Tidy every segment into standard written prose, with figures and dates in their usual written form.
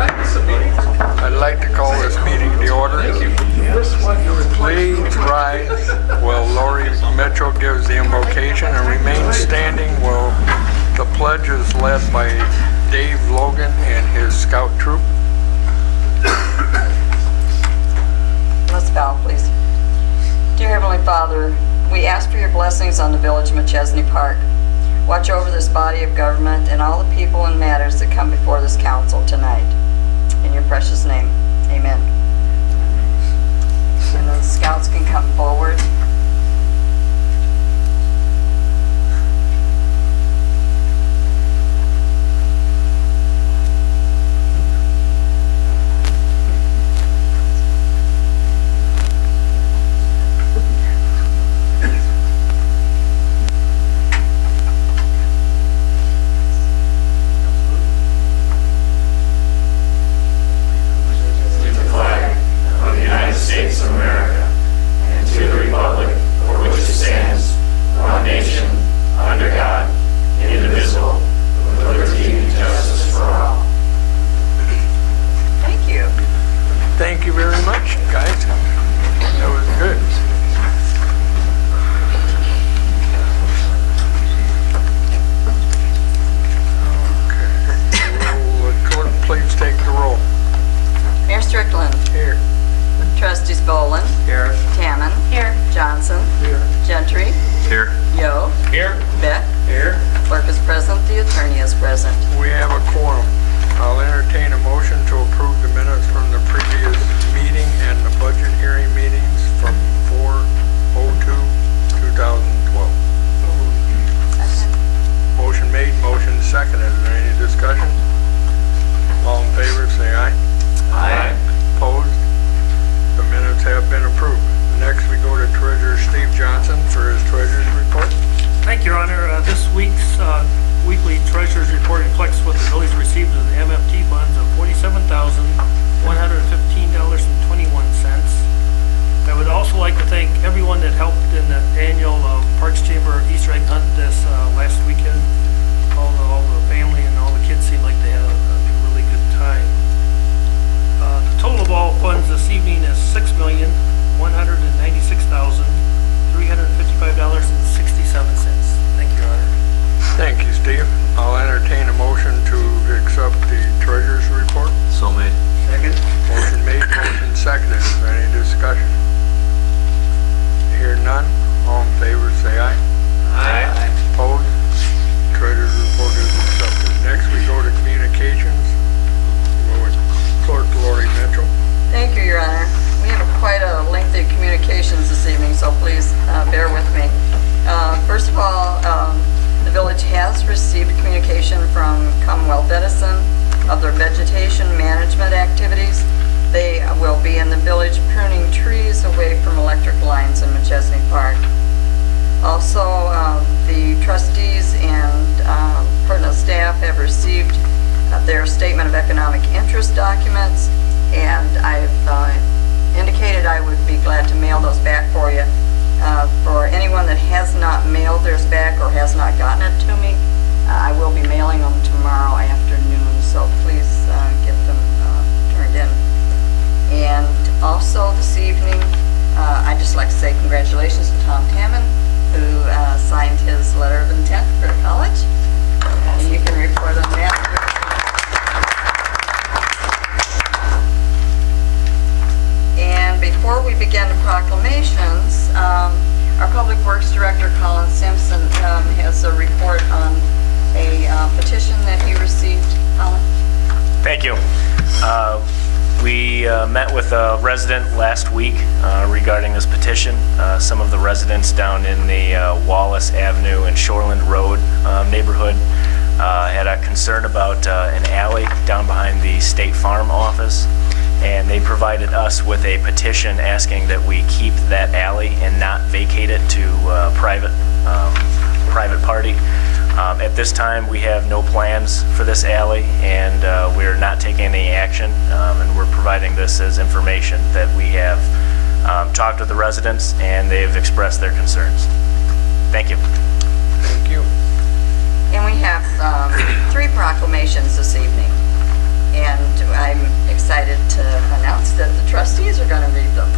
I'd like to call this meeting to order. Please rise while Lori Mitchell gives the invocation and remain standing while the pledge is led by Dave Logan and his scout troop. Let's bow, please. Dear Heavenly Father, we ask for your blessings on the village of McChesney Park. Watch over this body of government and all the people and matters that come before this council tonight. In your precious name, amen. And the scouts can come forward. Thank you very much, guys. That was good. Okay. Will the clerk please take the roll? Mayor Strickland. Here. Trustees Boland. Here. Tannen. Here. Johnson. Here. Gentry. Here. Yo. Here. Beck. Here. Clerk is present. The attorney is present. We have a quorum. I'll entertain a motion to approve the minutes from the previous meeting and the budget hearing meetings from 4/02/2012. Motion made, motion seconded. Is there any discussion? All in favor, say aye. Aye. Opposed? The minutes have been approved. Next, we go to Treasurer Steve Johnson for his treasurer's report. Thank you, Your Honor. This week's weekly treasurer's report reflects what the village received of the MFT funds of $47,115.21. I would also like to thank everyone that helped in the annual Parks Chamber Easter egg hunt this last weekend. All the family and all the kids seemed like they had a really good time. The total of all funds this evening is $6,196,355.67. Thank you, Your Honor. Thank you, Steve. I'll entertain a motion to accept the treasurer's report. So made. Second. Motion made, motion seconded. Is there any discussion? Hear none. All in favor, say aye. Aye. Opposed? Treasurer's report is accepted. Next, we go to communications. We'll go with Clerk Lori Mitchell. Thank you, Your Honor. We have quite a lengthy communications this evening, so please bear with me. First of all, the village has received communication from Commonwealth Edison of their vegetation management activities. They will be in the village pruning trees away from electric lines in McChesney Park. Also, the trustees and pertinent staff have received their statement of economic interest documents, and I've indicated I would be glad to mail those back for you. For anyone that has not mailed theirs back or has not gotten it to me, I will be mailing them tomorrow afternoon, so please get them turned in. And also this evening, I'd just like to say congratulations to Tom Tannen, who signed his letter of intent for college, and you can report on that. And before we begin the proclamations, our Public Works Director, Colin Simpson, has a report on a petition that he received. Colin? Thank you. We met with a resident last week regarding this petition. Some of the residents down in the Wallace Avenue and Shoreland Road neighborhood had a concern about an alley down behind the State Farm office, and they provided us with a petition asking that we keep that alley and not vacate it to private party. At this time, we have no plans for this alley, and we're not taking any action, and we're providing this as information that we have talked with the residents, and they've expressed their concerns. Thank you. Thank you. And we have 3 proclamations this evening. And I'm excited to announce that the trustees are going to read them.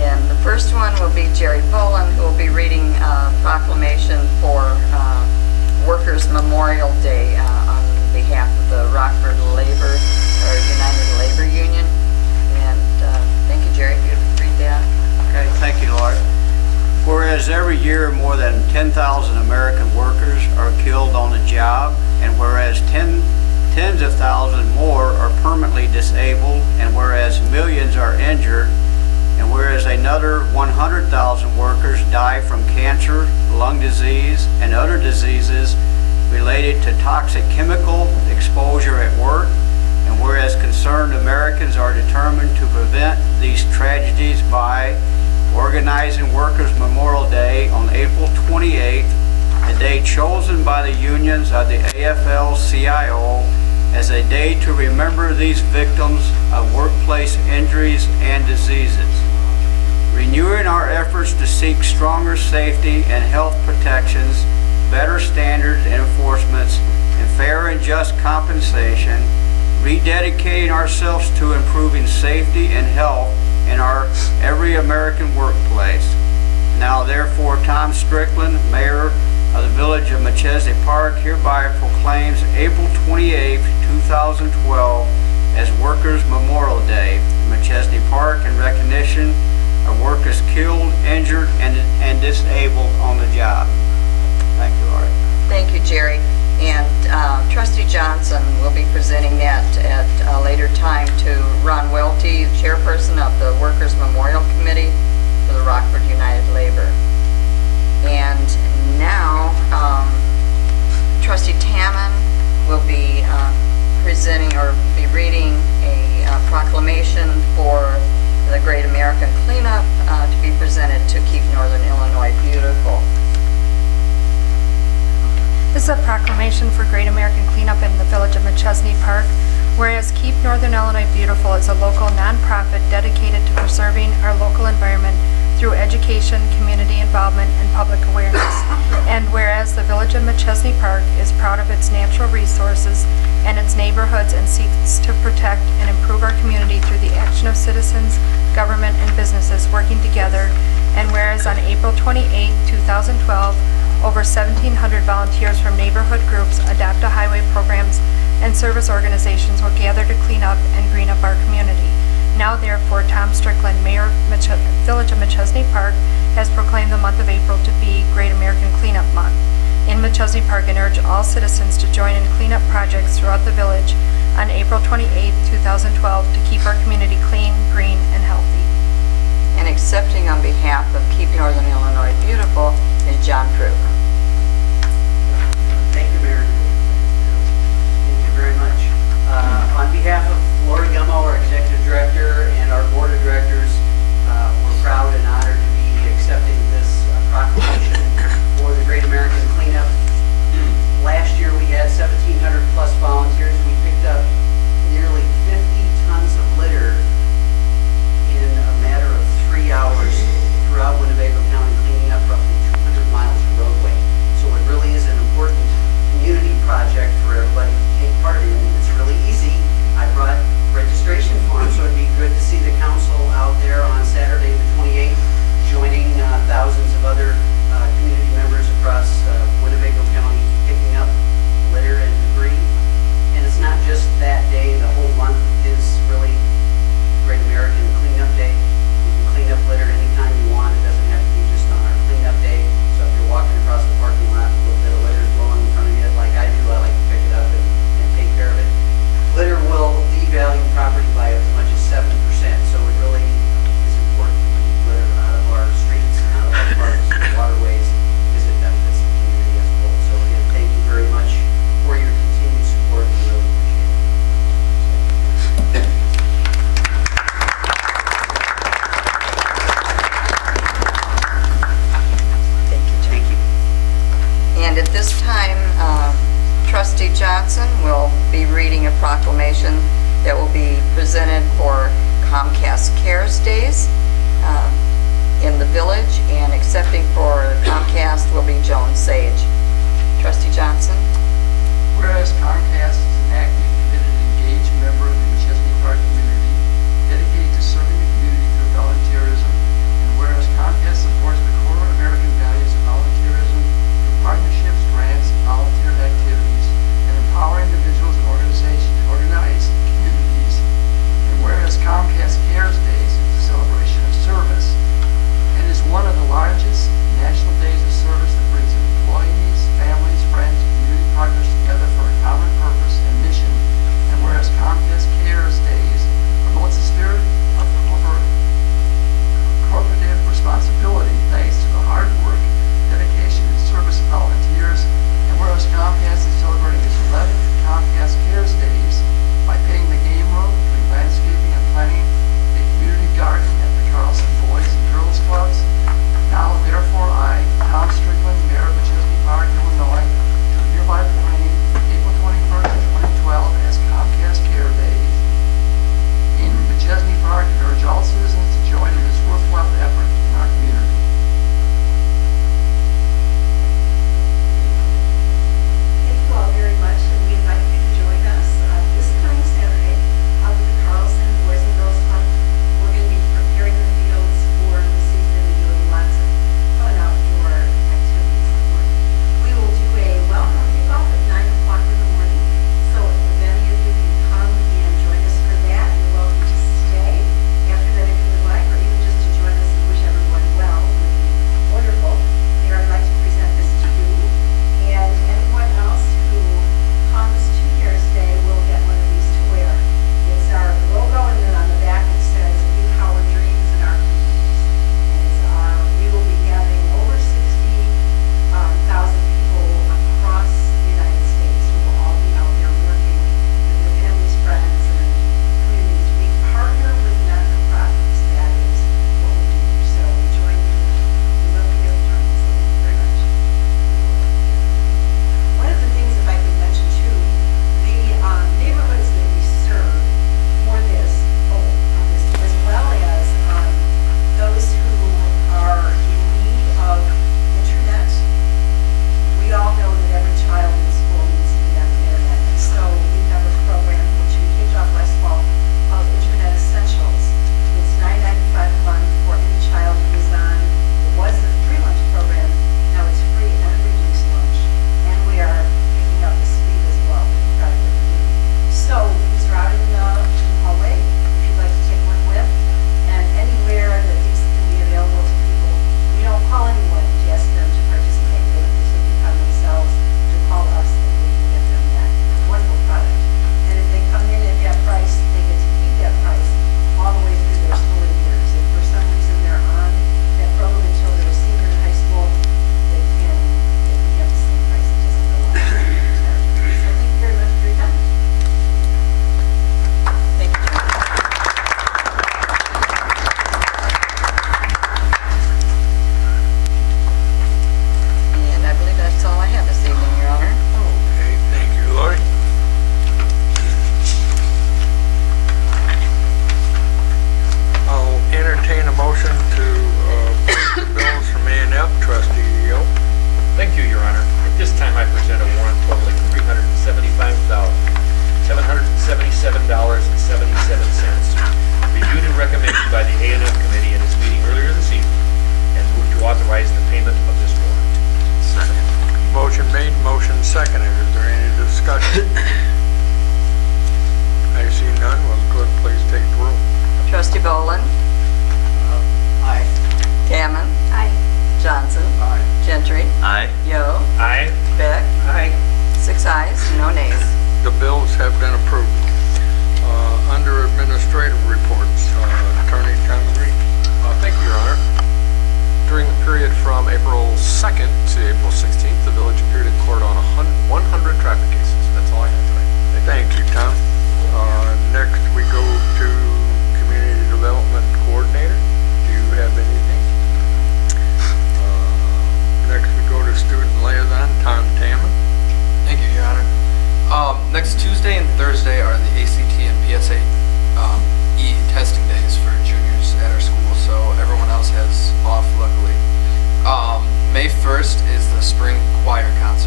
And the first one will be Jerry Boland, who will be reading a proclamation for Workers' Memorial Day on behalf of the Rockford Labor, or United Labor Union. And thank you, Jerry, if you'd read that. Okay, thank you, Laura. Whereas every year more than 10,000 American workers are killed on the job, and whereas tens of thousands more are permanently disabled, and whereas millions are injured, and whereas another 100,000 workers die from cancer, lung disease, and other diseases related to toxic chemical exposure at work, and whereas concerned Americans are determined to prevent these tragedies by organizing Workers' Memorial Day on April 28th, a day chosen by the unions of the AFL-CIO as a day to remember these victims of workplace injuries and diseases. Renewing our efforts to seek stronger safety and health protections, better standards and enforcements, and fair and just compensation, rededicating ourselves to improving safety and health in our every American workplace. Now therefore, Tom Strickland, Mayor of the Village of Machesney Park, hereby proclaims April 28, 2012 as Workers' Memorial Day in Machesney Park in recognition of workers killed, injured, and disabled on the job. Thank you, Laura. Thank you, Jerry. And Trustee Johnson will be presenting that at a later time to Ron Welty, chairperson of the Workers' Memorial Committee for the Rockford United Labor. And now, Trustee Tamman will be presenting or be reading a proclamation for the Great American Cleanup to be presented to Keep Northern Illinois Beautiful. This is a proclamation for Great American Cleanup in the Village of Machesney Park. Whereas Keep Northern Illinois Beautiful is a local nonprofit dedicated to preserving our local environment through education, community involvement, and public awareness. And whereas the Village of Machesney Park is proud of its natural resources and its neighborhoods and seeks to protect and improve our community through the action of citizens, government, and businesses working together. And whereas on April 28, 2012, over 1,700 volunteers from neighborhood groups, adopt-a-highway programs, and service organizations will gather to clean up and green up our community. Now therefore, Tom Strickland, Mayor of Village of Machesney Park, has proclaimed the month of April to be Great American Cleanup Month in Machesney Park and urge all citizens to join in cleanup projects throughout the village on April 28, 2012 to keep our community clean, green, and healthy. And accepting on behalf of Keep Northern Illinois Beautiful is John Prue. Thank you, Mayor. Thank you very much. On behalf of Lori Gummo, our Executive Director, and our Board of Directors, we're proud and honored to be accepting this proclamation for the Great American Cleanup. Last year we had 1,700 plus volunteers. We picked up nearly 50 tons of litter in a matter of 3 hours throughout Winnebago County, cleaning up roughly 200 miles of roadway. So it really is an important community project for everybody to take part in, and it's really easy. I brought registration forms, so it'd be good to see the council out there on Saturday the 28th, joining thousands of other community members across Winnebago County, picking up litter and debris. And it's not just that day, the whole month is really Great American Cleanup Day. You can clean up litter anytime you want. It doesn't have to be just on our cleanup day. So if you're walking across the parking lot, a little bit of litter is blowing in front of you, like I do, I like to pick it up and take care of it. Litter will devalue property by as much as 7%, so it really is important to keep litter out of our streets, out of our parks and waterways, because it benefits the community as a whole. So again, thank you very much for your continued support. We really appreciate it. Thank you, John. Thank you. And at this time, Trustee Johnson will be reading a proclamation that will be presented for Comcast Cares Days in the village, and accepting for Comcast will be Joan Sage. Trustee Johnson. Whereas Comcast is an active, committed, engaged member of the Machesney Park community, motion to approve the bills from A&F, trustee Yo. Thank you, Your Honor. At this time, I present a warrant totaling $375,777.77, reviewed and recommended by the A&F Committee in its meeting earlier this evening, and move to authorize the payment of this warrant. Second. Motion made, motion seconded. Is there any discussion? I see none. Will the clerk please take the roll? Trustee Boland, Aye. Gammon, Aye. Johnson, Aye. Gentry, Aye. Yo, Aye. Beck, Aye. 6 ayes, no nays. The bills have been approved. Under administrative reports, Attorney Tom Green. Thank you, Your Honor. During the period from April 2nd to April 16th, the village appeared in court on 100 traffic cases. That's all I have tonight. Thank you, Tom. Next, we go to Community Development Coordinator. Do you have anything? Next, we go to Student Liaison, Tom Tamman. Thank you, Your Honor. Next Tuesday and Thursday are the